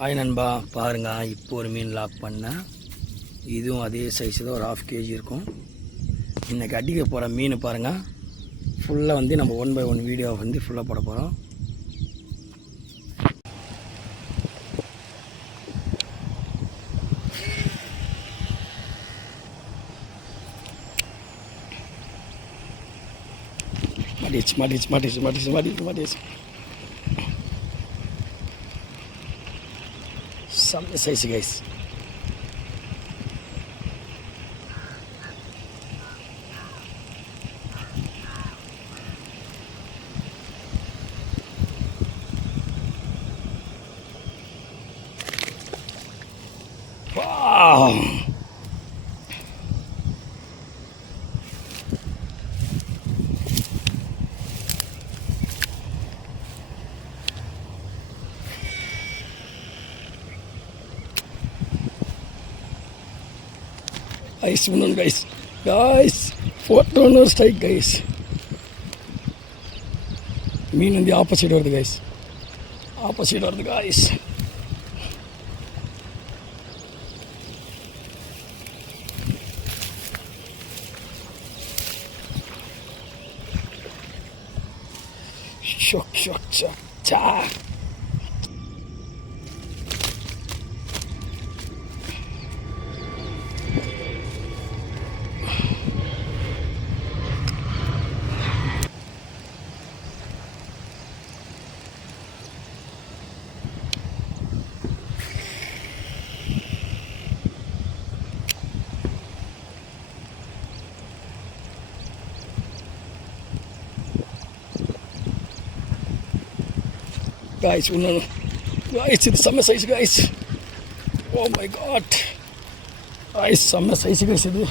ஹாய் நண்பா, பாருங்க இப்போ ஒரு மீன் லாக் பண்ணேன். இதுவும் அதே சைஸு தான், ஒரு 1/2 kg இருக்கும். இன்றைக்கி அடிக்க போகிற மீன் பாருங்கள். ஃபுல்லாக வந்து நம்ம 1 by 1 வீடியோ வந்து ஃபுல்லாக போட போகிறோம். மாட்டிச்சு. செம்ம சைஸு கைஸ். ஐஸ் ஒன்று கைஸ் 4 ஸ்ட்ரைக் கைஸ். மீன் வந்து ஆப்போசிட் வருது கைஸ். ஷோக். Guys, it's some size guys. Oh my god. Guys, some size guys இது.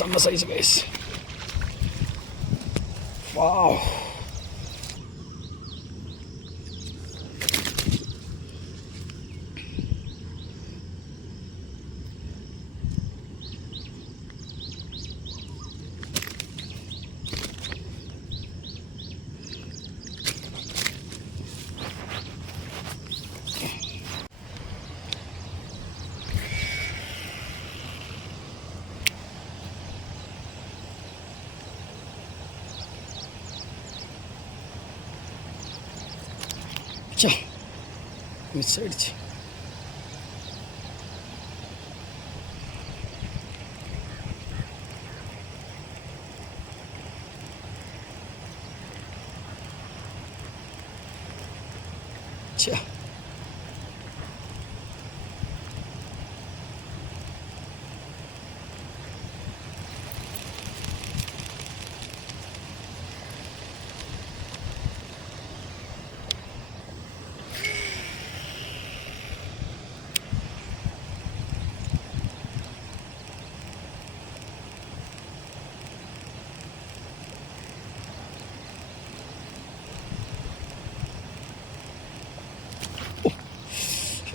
Some size guys. Wow. Miss ஆயிடுச்சு.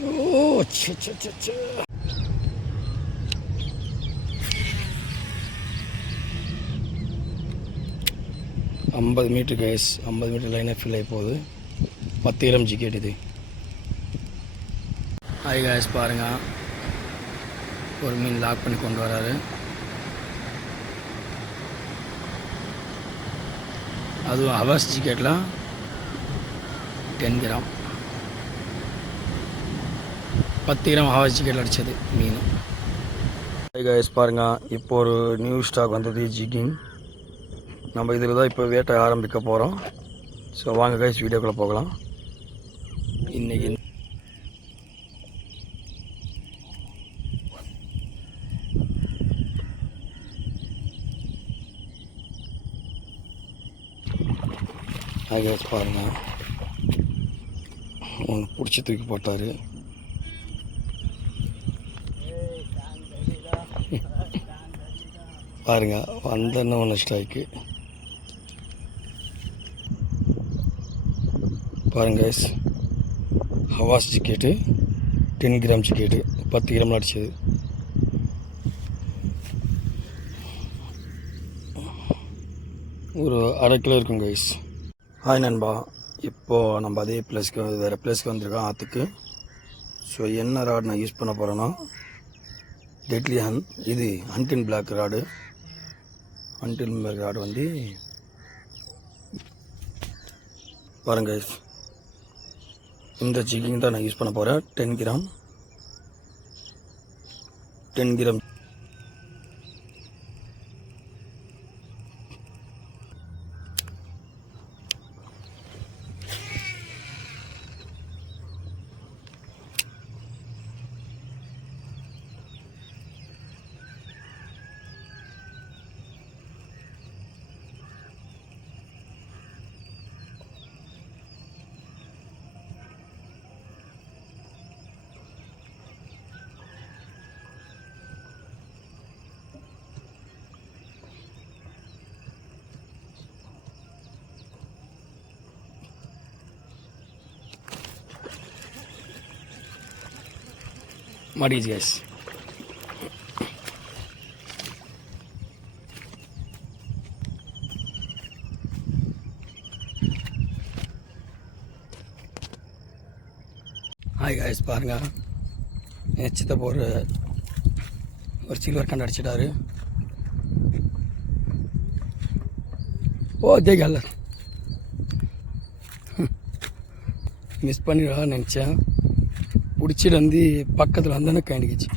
Oh, 50 metre guys. 50 மீட்டர் லைனாக ஃபில் ஆகி போகுது. 10 கிராம் ஜிகேட் இது. ஹாய் கைஸ், பாருங்கள் ஒரு மீன் லாக் பண்ணி கொண்டு வராரு. அதுவும் ஹவர்ஸ் ஜிகேட்லாம் 10 கிராம் 10 கிராம் ஹவர்ஸ் ஜிகேட்டில் அடித்தது மீன். ஹாய் கைஸ், பாருங்கள் இப்போ ஒரு நியூ ஸ்டாக் வந்தது ஜிகிங். நம்ம இதில் தான் இப்போ வேட்டை ஆரம்பிக்க போகிறோம். ஸோ வாங்க கைஸ் வீடியோக்குள்ளே போகலாம். இன்றைக்கி ஹாய் கைஸ், பாருங்கள் ஒன்று பிடிச்சி தூக்கி போட்டார். பாருங்க வந்தன்னு ஒன்று ஸ்ட்ரைக்கு. பாருங்க கைஸ், ஹவாஸ் ஜிக்கெட்டு 10 கிராம் ஜிக்கெட்டு 10 கிராமில் அடிச்சது. ஒரு 1/2 கிலோ இருக்கும் கைஸ். ஹாய் நண்பா, இப்போது நம்ம அதே பிளேஸ்க்கு வேறு பிளேஸ்க்கு வந்திருக்கோம் ஆற்றுக்கு. ஸோ என்ன ராட் நான் யூஸ் பண்ண போகிறேன்னா டெட்லி இது ஹண்டின் பிளாக் ராடு. ஹண்டின் பிளாக் ராடு வந்து பாருங்க கைஸ், இந்த ஜிக்கிங் தான் நான் யூஸ் பண்ண போகிறேன். 10 கிராம் மாட்டிச்சு கைஸ். ஹாய் கைஸ், பாருங்கள் என் சித்தப்பா ஒரு சில்வர் கண்டு அடிச்சிட்டாரு. ஓ தேகல்ல மிஸ் பண்ணிடலான்னு நினச்சேன். பிடிச்சிட்டு வந்து பக்கத்தில் வந்தோன்னே கைண்டிக்கிச்சு.